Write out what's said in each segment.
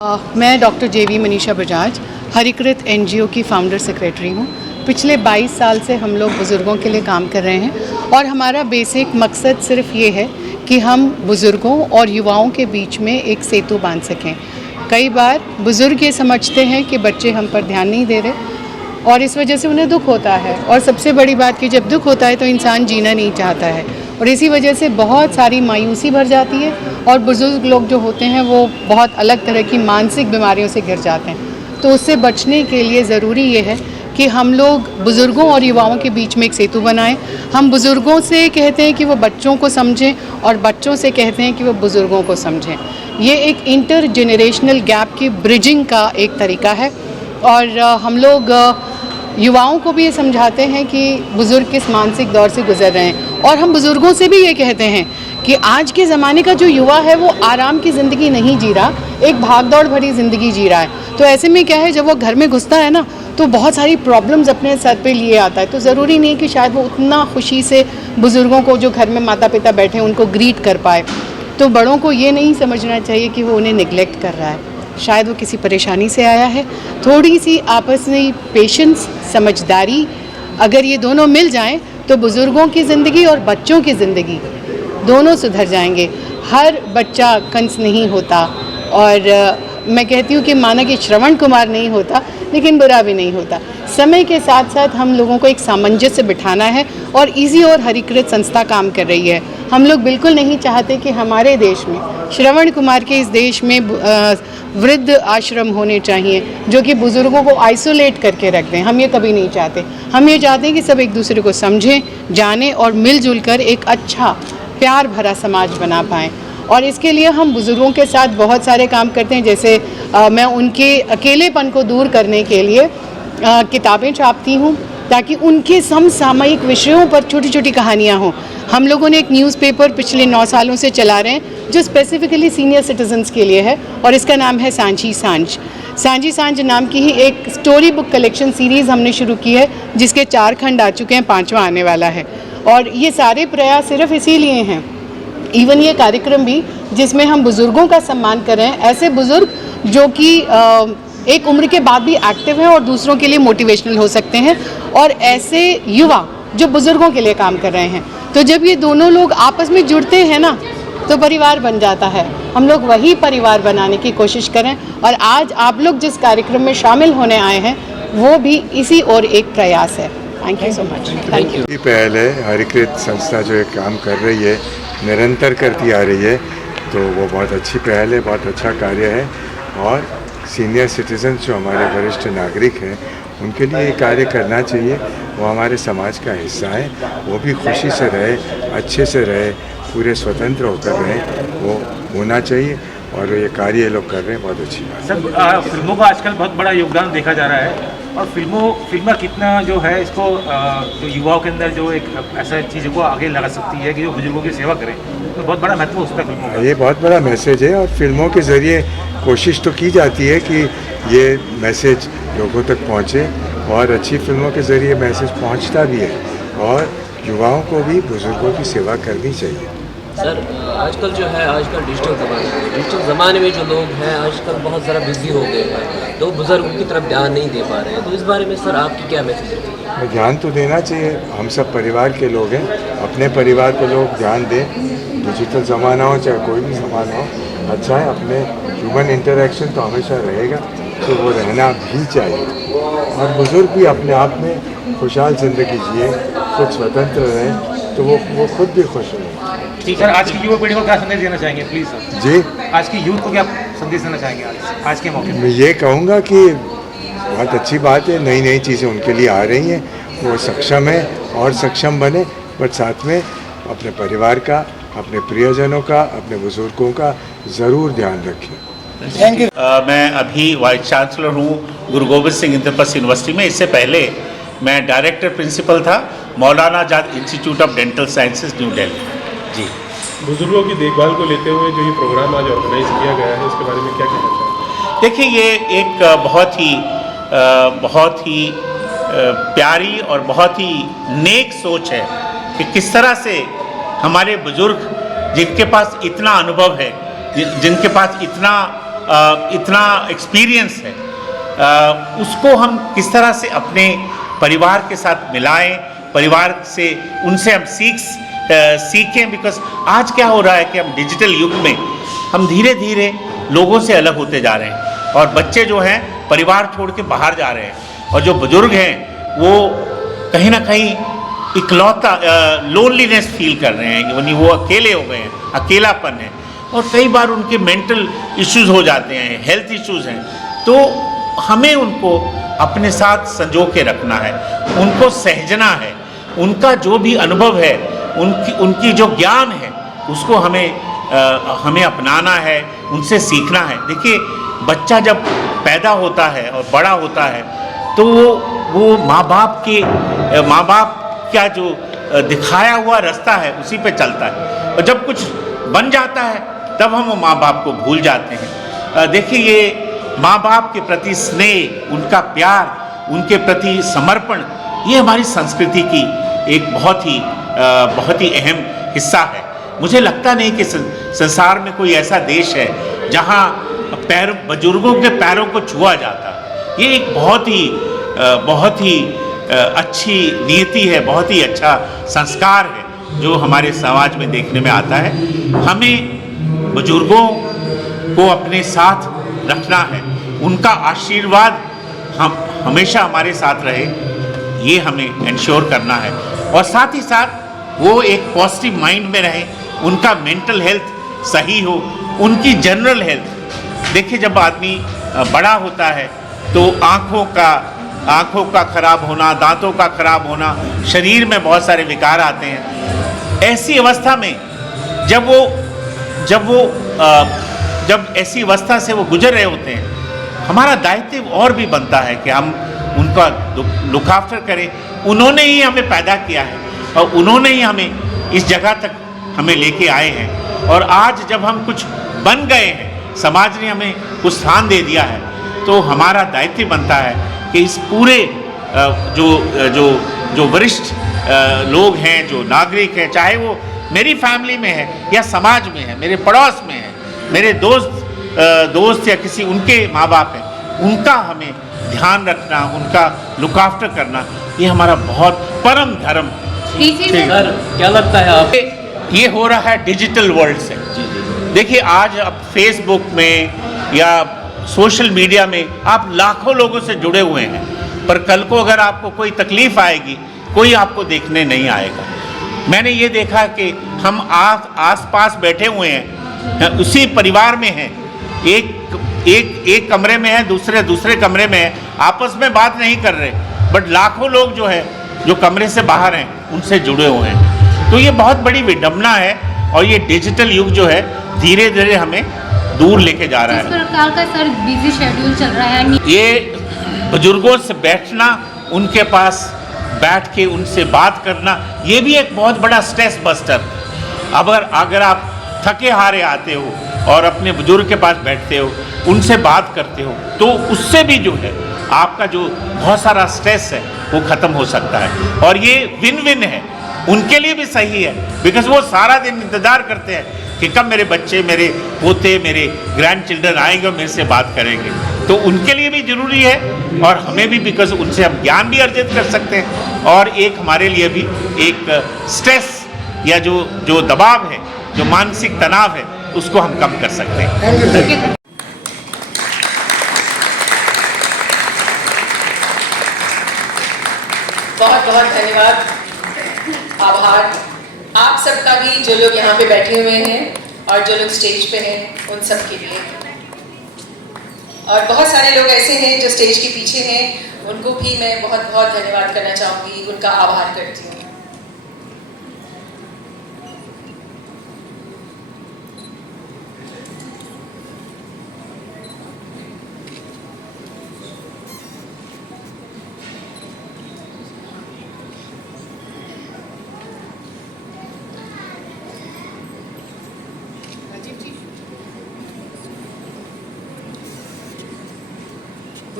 मैं डॉक्टर जेवी मनीषा बजाज हरिकृत एनजीओ की फाउंडर सेक्रेटरी हूँ। पिछले 22 साल से हम लोग बुज़ुर्गों के लिए काम कर रहे हैं और हमारा बेसिक मकसद सिर्फ ये है कि हम बुज़ुर्गों और युवाओं के बीच में एक सेतु बांध सकें। कई बार बुज़ुर्ग ये समझते हैं कि बच्चे हम पर ध्यान नहीं दे रहे और इस वजह से उन्हें दुख होता है, और सबसे बड़ी बात कि जब दुख होता है तो इंसान जीना नहीं चाहता है और इसी वजह से बहुत सारी मायूसी भर जाती है और बुज़ुर्ग लोग जो होते हैं वो बहुत अलग तरह की मानसिक बीमारियों से घिर जाते हैं। तो उससे बचने के लिए ज़रूरी ये है कि हम लोग बुज़ुर्गों और युवाओं के बीच में एक सेतु बनाएं। हम बुज़ुर्गों से कहते हैं कि वो बच्चों को समझें और बच्चों से कहते हैं कि वो बुज़ुर्गों को समझें। ये एक इंटर जनरेशनल गैप की ब्रिजिंग का एक तरीका है और हम लोग युवाओं को भी ये समझाते हैं कि बुज़ुर्ग किस मानसिक दौर से गुज़र रहे हैं, और हम बुज़ुर्गों से भी ये कहते हैं कि आज के ज़माने का जो युवा है वो आराम की ज़िंदगी नहीं जी रहा, एक भागदौड़ भरी ज़िंदगी जी रहा है। तो ऐसे में क्या है, जब वो घर में घुसता है ना तो बहुत सारी प्रॉब्लम्स अपने सर पे लिए आता है। तो ज़रूरी नहीं कि शायद वो उतना खुशी से बुज़ुर्गों को जो घर में माता पिता बैठे हैं उनको ग्रीट कर पाए। तो बड़ों को ये नहीं समझना चाहिए कि वो उन्हें निगलेक्ट कर रहा है, शायद वो किसी परेशानी से आया है। थोड़ी सी आपस में पेशेंस, समझदारी, अगर ये दोनों मिल जाएं तो बुज़ुर्गों की ज़िंदगी और बच्चों की ज़िंदगी दोनों सुधर जाएंगे। हर बच्चा कंस नहीं होता और मैं कहती हूँ कि माना कि श्रवण कुमार नहीं होता लेकिन बुरा भी नहीं होता। समय के साथ साथ हम लोगों को एक सामंजस्य बिठाना है और इसी और हरिकृत संस्था काम कर रही है। हम लोग बिल्कुल नहीं चाहते कि हमारे देश में, श्रवण कुमार के इस देश में वृद्ध आश्रम होने चाहिए जो कि बुज़ुर्गों को आइसोलेट करके रख दें। हम ये कभी नहीं चाहते। हम ये चाहते हैं कि सब एक दूसरे को समझें, जानें और मिलजुल कर एक अच्छा प्यार भरा समाज बना पाएँ। और इसके लिए हम बुज़ुर्गों के साथ बहुत सारे काम करते हैं। जैसे मैं उनके अकेलेपन को दूर करने के लिए किताबें छापती हूँ ताकि उनके समसामयिक विषयों पर छोटी छोटी कहानियाँ हों। हम लोगों ने एक न्यूज़पेपर पिछले 9 सालों से चला रहे हैं जो स्पेसिफ़िकली सीनियर सिटीजन्स के लिए है और इसका नाम है सांझी सांझ। सांझी सांझ नाम की ही एक स्टोरी बुक कलेक्शन सीरीज़ हमने शुरू की है जिसके 4 खंड आ चुके हैं, 5वां आने वाला है। और ये सारे प्रयास सिर्फ इसीलिए हैं, इवन ये कार्यक्रम भी जिसमें हम बुज़ुर्गों का सम्मान कर रहे हैं, ऐसे बुज़ुर्ग जो कि एक उम्र के बाद भी एक्टिव हैं और दूसरों के लिए मोटिवेशनल हो सकते हैं, और ऐसे युवा जो बुज़ुर्गों के लिए काम कर रहे हैं। तो जब ये दोनों लोग आपस में जुड़ते हैं ना तो परिवार बन जाता है। हम लोग वही परिवार बनाने की कोशिश करें और आज आप लोग जिस कार्यक्रम में शामिल होने आए हैं वो भी इसी और एक प्रयास है। Thank you so much. Thank you. पहले हरिकृत संस्था जो एक काम कर रही है, निरंतर करती आ रही है, तो वो बहुत अच्छी पहल है, बहुत अच्छा कार्य है। और सीनियर सिटीजन जो हमारे वरिष्ठ नागरिक हैं उनके लिए ये कार्य करना चाहिए। वो हमारे समाज का हिस्सा है, वो भी खुशी से रहे, अच्छे से रहे, पूरे स्वतंत्र होकर रहे, वो होना चाहिए। और ये कार्य लोग कर रहे हैं, बहुत अच्छी बात है। सर, फिल्मों का आजकल बहुत बड़ा योगदान देखा जा रहा है और फिल्म कितना जो है इसको जो युवाओं के अंदर जो एक ऐसा चीज़ों को आगे लगा सकती है कि जो बुजुर्गों की सेवा करें, तो बहुत बड़ा महत्व होता है फिल्मों का। ये बहुत बड़ा मैसेज है और फिल्मों के ज़रिए कोशिश तो की जाती है कि ये मैसेज लोगों तक पहुँचे, और अच्छी फिल्मों के ज़रिए मैसेज पहुँचता भी है और युवाओं को भी बुजुर्गों की सेवा करनी चाहिए। सर, आजकल जो है, आजकल डिजिटल ज़माने में जो लोग हैं आजकल बहुत ज़्यादा बिजी हो गए हैं, तो बुज़ुर्गों की तरफ ध्यान नहीं दे पा रहे हैं। तो इस बारे में सर आपकी क्या मैसेज है? ध्यान तो देना चाहिए। हम सब परिवार के लोग हैं, अपने परिवार को लोग ध्यान दें। डिजिटल ज़माना हो चाहे कोई भी ज़माना हो, अच्छा है। अपने ह्यूमन इंटरेक्शन तो हमेशा रहेगा, तो वो रहना भी चाहिए। और बुज़ुर्ग भी अपने आप में खुशहाल ज़िंदगी जिए, खुद स्वतंत्र रहें, तो वो खुद भी खुश रहें। ठीक सर, आज की युवा पीढ़ी को क्या संदेश देना चाहेंगे प्लीज़ सर? जी, आज की यूथ को क्या संदेश देना चाहेंगे आज के मौके पर? मैं ये कहूँगा कि बहुत अच्छी बात है, नई नई चीज़ें उनके लिए आ रही हैं, वो सक्षम है और सक्षम बने, बट साथ में अपने परिवार का, अपने प्रियजनों का, अपने बुजुर्गों का ज़रूर ध्यान रखें। Thank you. मैं अभी वाइस चांसलर हूँ गुरु गोबिंद सिंह इंद्रप्रस्थ यूनिवर्सिटी में। इससे पहले मैं डायरेक्टर प्रिंसिपल था Maulana Azad institute of dental sciences new Delhi. जी, बुजुर्गों की देखभाल को लेते हुए जो ये प्रोग्राम आज ऑर्गेनाइज किया गया है, इसके बारे में क्या कहना चाहेंगे? देखिए, ये एक बहुत ही प्यारी और बहुत ही नेक सोच है कि किस तरह से हमारे बुजुर्ग जिनके पास इतना अनुभव है, जिनके पास इतना इतना एक्सपीरियंस है, उसको हम किस तरह से अपने परिवार के साथ मिलाएं, परिवार से उनसे हम सीखें। बिकॉज आज क्या हो रहा है कि हम डिजिटल युग में हम धीरे धीरे लोगों से अलग होते जा रहे हैं और बच्चे जो हैं परिवार छोड़ के बाहर जा रहे हैं और जो बुजुर्ग हैं वो कहीं ना कहीं इकलौता लोनलीनेस फील कर रहे हैं, यानी वो अकेले हो गए हैं, अकेलापन है और कई बार उनके मेंटल इश्यूज हो जाते हैं, हेल्थ इश्यूज हैं। तो हमें उनको अपने साथ संजो के रखना है, उनको सहजना है, उनका जो भी अनुभव है, उनकी जो ज्ञान है उसको हमें अपनाना है, उनसे सीखना है। देखिए बच्चा जब पैदा होता है और बड़ा होता है तो वो माँ बाप का जो दिखाया हुआ रास्ता है उसी पे चलता है और जब कुछ बन जाता है तब हम माँ बाप को भूल जाते हैं। देखिए ये माँ बाप के प्रति स्नेह, उनका प्यार, उनके प्रति समर्पण, ये हमारी संस्कृति की एक बहुत ही अहम हिस्सा है। मुझे लगता नहीं कि संसार में कोई ऐसा देश है जहाँ बुजुर्गों के पैरों को छुआ जाता। ये एक बहुत ही अच्छी नीति है, बहुत ही अच्छा संस्कार है जो हमारे समाज में देखने में आता है। हमें बुजुर्गों को अपने साथ रखना है, उनका आशीर्वाद हम हमेशा हमारे साथ रहे, ये हमें इंश्योर करना है और साथ ही साथ वो एक पॉजिटिव माइंड में रहे, उनका मेंटल हेल्थ सही हो, उनकी जनरल हेल्थ। देखिए जब आदमी बड़ा होता है तो आँखों का खराब होना, दांतों का खराब होना, शरीर में बहुत सारे विकार आते हैं। ऐसी अवस्था में जब ऐसी अवस्था से वो गुजर रहे होते हैं, हमारा दायित्व और भी बनता है कि हम उनका लुक आफ्टर करें। उन्होंने ही हमें पैदा किया है और उन्होंने ही हमें इस जगह तक हमें लेके आए हैं और आज जब हम कुछ बन गए हैं, समाज ने हमें कुछ स्थान दे दिया है, तो हमारा दायित्व बनता है कि इस पूरे जो वरिष्ठ लोग हैं, जो नागरिक हैं, चाहे वो मेरी फैमिली में है या समाज में है, मेरे पड़ोस में है, मेरे दोस्त या किसी उनके माँ बाप हैं, उनका हमें ध्यान रखना, उनका लुक आफ्टर करना, ये हमारा बहुत परम धर्म है। सर क्या लगता है आप, ये हो रहा है डिजिटल वर्ल्ड से। देखिए आज अब फेसबुक में या सोशल मीडिया में आप लाखों लोगों से जुड़े हुए हैं, पर कल को अगर आपको कोई तकलीफ आएगी, कोई आपको देखने नहीं आएगा। मैंने ये देखा कि हम आस पास बैठे हुए हैं, उसी परिवार में हैं, एक कमरे में है, दूसरे कमरे में है, आपस में बात नहीं कर रहे, बट लाखों लोग जो कमरे से बाहर हैं उनसे जुड़े हुए हैं। तो ये बहुत बड़ी विडंबना है और ये डिजिटल युग जो है धीरे धीरे हमें दूर लेके जा रहा है। इस प्रकार का सर बिजी शेड्यूल चल रहा है, ये बुजुर्गों से बैठना, उनके पास बैठ के उनसे बात करना, ये भी एक बहुत बड़ा स्ट्रेस बस्टर। अगर आप थके हारे आते हो और अपने बुजुर्ग के पास बैठते हो, उनसे बात करते हो, तो उससे भी जो है आपका जो बहुत सारा स्ट्रेस है वो ख़त्म हो सकता है और ये विन विन है, उनके लिए भी सही है। बिकॉज वो सारा दिन इंतज़ार करते हैं कि कब मेरे बच्चे, मेरे पोते, मेरे ग्रैंड चिल्ड्रन आएंगे और मेरे से बात करेंगे। तो उनके लिए भी ज़रूरी है और हमें भी, बिकॉज उनसे हम ज्ञान भी अर्जित कर सकते हैं और एक हमारे लिए भी एक स्ट्रेस या जो दबाव है, जो मानसिक तनाव है, उसको हम कम कर सकते हैं। बहुत बहुत धन्यवाद, आभार आप सबका भी, जो लोग यहाँ पे बैठे हुए हैं और जो लोग स्टेज पे हैं, उन सब के लिए। और बहुत सारे लोग ऐसे हैं जो स्टेज के पीछे हैं, उनको भी मैं बहुत बहुत धन्यवाद करना चाहूँगी, उनका आभार करती हूँ।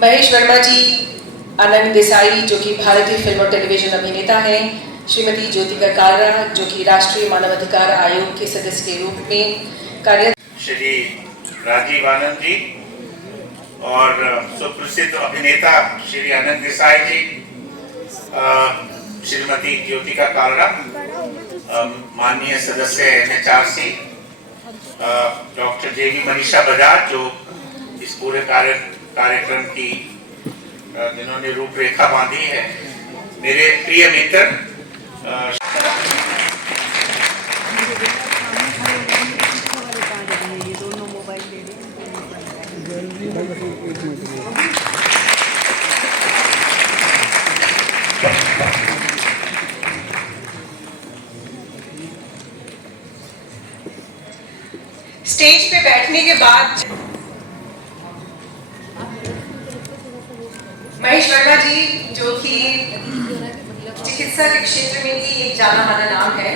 महेश वर्मा जी, आनंद देसाई जो कि भारतीय फिल्म और टेलीविजन अभिनेता हैं, श्रीमती ज्योतिका कालरा जो कि राष्ट्रीय मानवाधिकार आयोग के सदस्य के रूप में कार्यरत, श्री राजीव आनंद जी, और सुप्रसिद्ध अभिनेता श्री आनंद देसाई जी, श्रीमती ज्योतिका कालरा, माननीय सदस्य NHRC doctor JV Manisha Bajaj, जो इस पूरे कार्यक्रम की जिन्होंने रूपरेखा बांधी है, मेरे प्रिय मित्र स्टेज पे बैठने के बाद महेश वर्मा जी, जो कि चिकित्सा के क्षेत्र में भी एक जाना माना नाम है,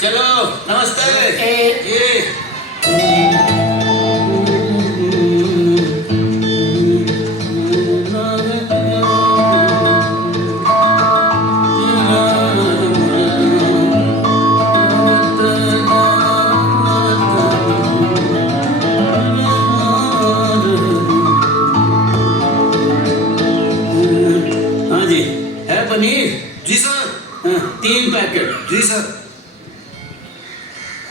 चलो नमस्ते। ये हाँ जी, है पनीर? जी सर। 3 पैकेट। जी सर।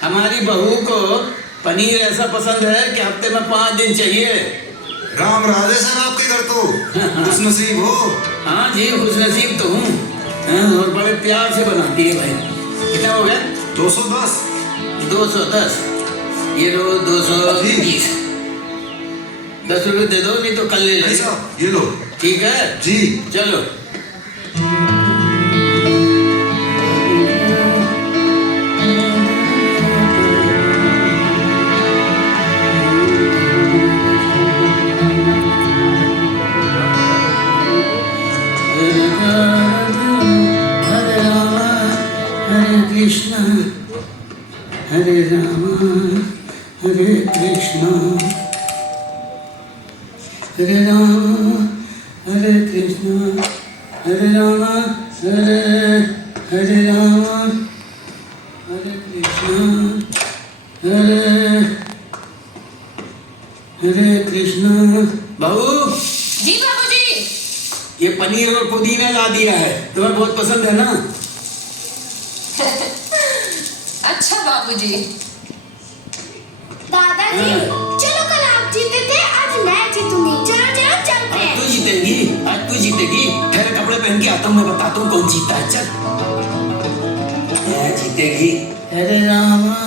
हमारी बहू को पनीर ऐसा पसंद है कि हफ्ते में 5 दिन चाहिए। राम राधे सर, आपके घर तो खुशनसीब हो। हाँ जी, खुशनसीब तो हूँ। और बड़े प्यार से बनाती है भाई। कितना हो गया? 210। 210। ये लो 220। 10 रुपये दे दो, नहीं तो कल ले लो। ये लो। ठीक है जी। चलो। कृष्णा हरे राम हरे कृष्णा हरे राम हरे कृष्णा हरे राम हरे राम हरे कृष्णा हरे कृष्णा। बहू जी बाबूजी। ये पनीर और पुदीना ला दिया है, तुम्हें बहुत पसंद है ना? अच्छा बाबूजी। दादाजी, चलो कल आप जीते थे, आज मैं जीतूंगी। चलो चलो चलते हैं। आज तू जीतेगी, आज तू जीतेगी। ठहर, कपड़े पहन के आता हूँ, मैं बताता हूँ कौन जीता है। चल, मैं जीतेगी। अरे रामा।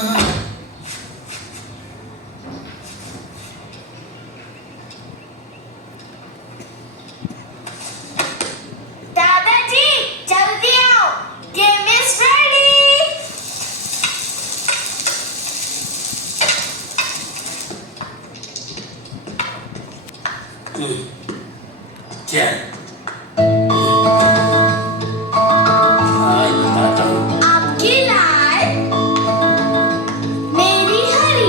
दादाजी, जल्दी आओ, गेम इज रेडी। चल, आज बताता हूँ। आपकी लाल, मेरी हरी।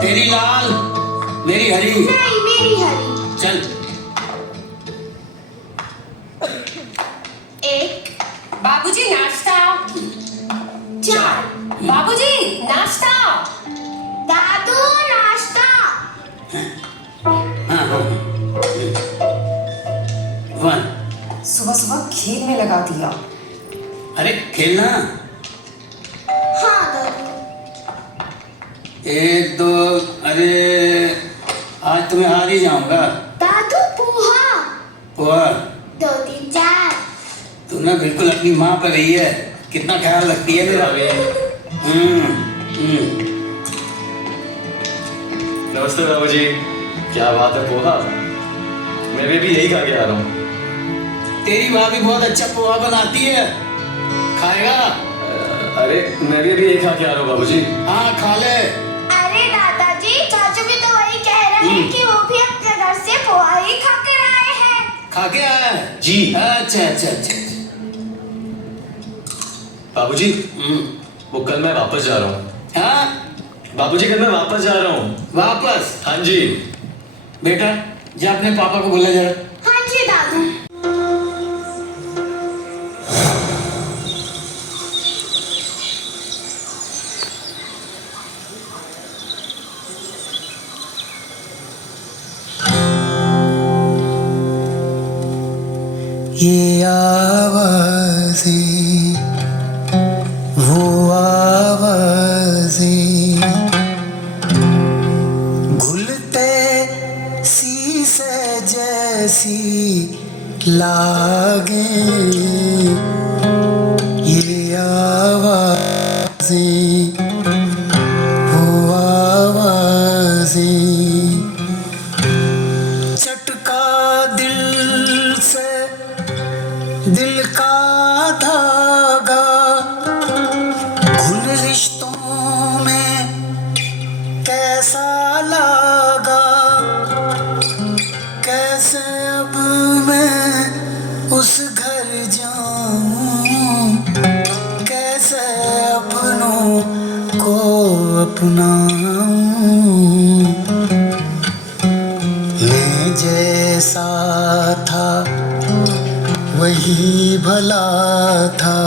तेरी लाल, मेरी हरी। नहीं, मेरी हरी। चल। 1 बाबूजी नाश्ता। 4 बाबूजी नाश्ता। दादू नाश्ता। 1 सुबह सुबह खेल में लगा दिया। अरे खेलना। हाँ दादू। 1 2 अरे आज तुम्हें हार ही जाऊंगा। दादू पोहा। पोहा 2 3 4। तुम ना बिल्कुल अपनी माँ पर रही है, कितना ख्याल रखती है मेरा। नमस्ते बाबूजी, क्या बात है पोहा, मैं भी यही खा के आ रहा हूँ। तेरी माँ भी बहुत अच्छा पोहा बनाती है, खाएगा? अरे मैं भी यही खा के आ रहा हूँ बाबूजी। हाँ खा ले। अरे दादाजी, चाचू भी तो वही कह रहे हैं कि वो भी अपने घर से पोहा ही खा कर आए हैं। खा के आया है? जी। अच्छा। बाबूजी वो कल मैं वापस जा रहा हूँ। हाँ बाबूजी कल मैं वापस जा रहा हूँ। वापस? हाँ जी। बेटा जा अपने पापा को बोला जरा। हाँ जी दादू। ये आवाज़ें वो आवाज़ें घुलते शीशे जैसी लागे, ये आवाज़ें वो आवाज़ें चटका दिल से दिल का धागा, उन रिश्तों में कैसा लगा, कैसे अब मैं उस घर जाऊं, कैसे अपनों को अपनाऊं। मैं जैसा था वही भला था,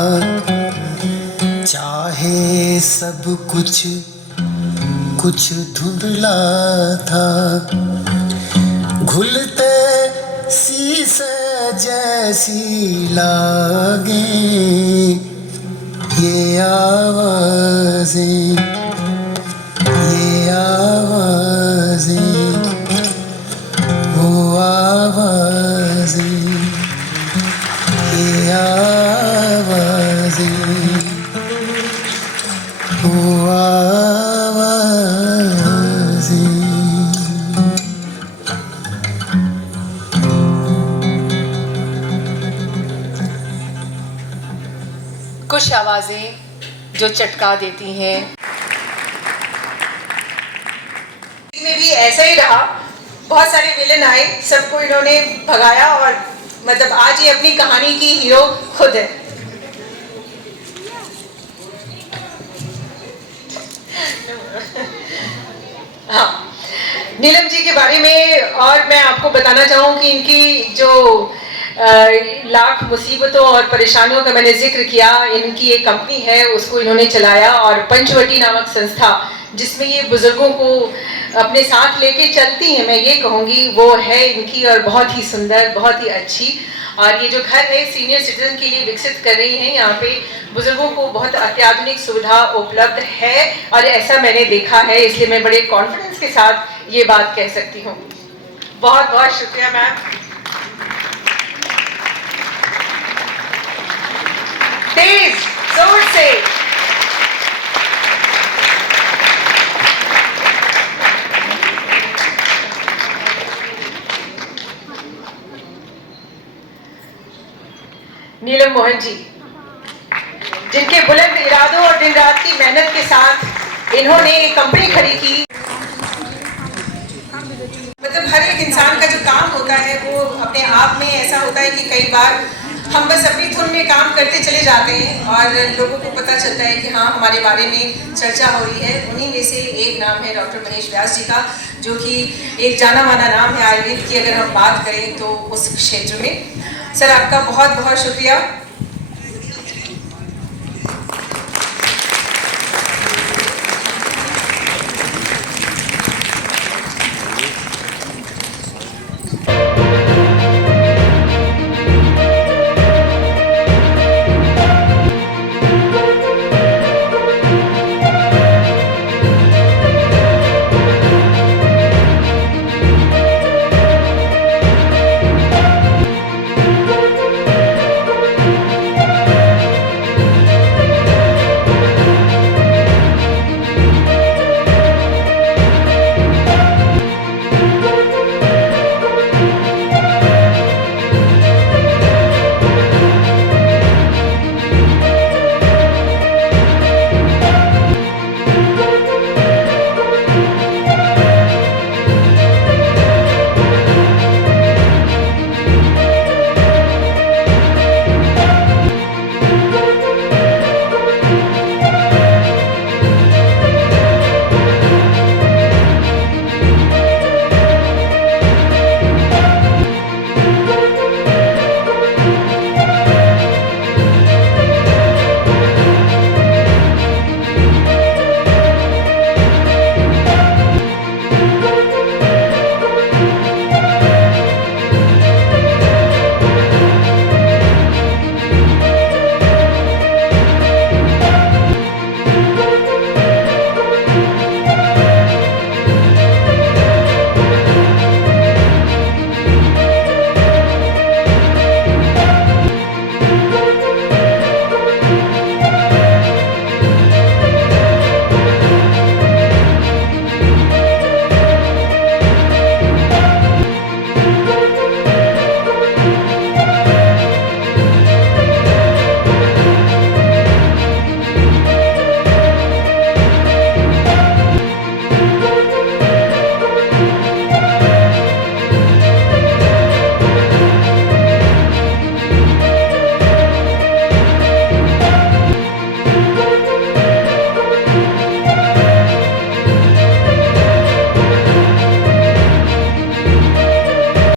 चाहे सब कुछ धुंधला था, घुलते शीशे जैसी लागे, ये आवाज़ें वो आवाज़ें, ये आवाज़ें वो आवाज़ें। कुछ आवाजें जो चटका देती हैं। में भी ऐसा ही रहा, बहुत सारे विलेन आए, सबको इन्होंने भगाया और मतलब आज ये अपनी कहानी की हीरो खुद है। हाँ, नीलम जी के बारे में और मैं आपको बताना चाहूँ कि इनकी जो लाख मुसीबतों और परेशानियों का मैंने जिक्र किया, इनकी एक कंपनी है उसको इन्होंने चलाया, और पंचवटी नामक संस्था जिसमें ये बुजुर्गों को अपने साथ लेके चलती हैं, मैं ये कहूँगी वो है इनकी, और बहुत ही सुंदर, बहुत ही अच्छी। और ये जो घर है सीनियर सिटीजन के लिए विकसित कर रही हैं, यहाँ पे बुजुर्गों को बहुत अत्याधुनिक सुविधा उपलब्ध है और ऐसा मैंने देखा है, इसलिए मैं बड़े कॉन्फिडेंस के साथ ये बात कह सकती हूँ। बहुत बहुत शुक्रिया मैम। तेज जोर से नीलम मोहन जी, जिनके बुलंद इरादों और दिन रात की मेहनत के साथ इन्होंने एक कंपनी खड़ी की। मतलब हर एक इंसान का जो काम होता है वो अपने आप में ऐसा होता है कि कई बार हम बस अपनी धुन में काम करते चले जाते हैं और लोगों को पता चलता है कि हाँ हमारे बारे में चर्चा हो रही है। उन्हीं में से एक नाम है डॉक्टर मनीष व्यास जी का, जो कि एक जाना माना नाम है आयुर्वेद की अगर हम बात करें तो उस क्षेत्र में। सर आपका बहुत बहुत शुक्रिया।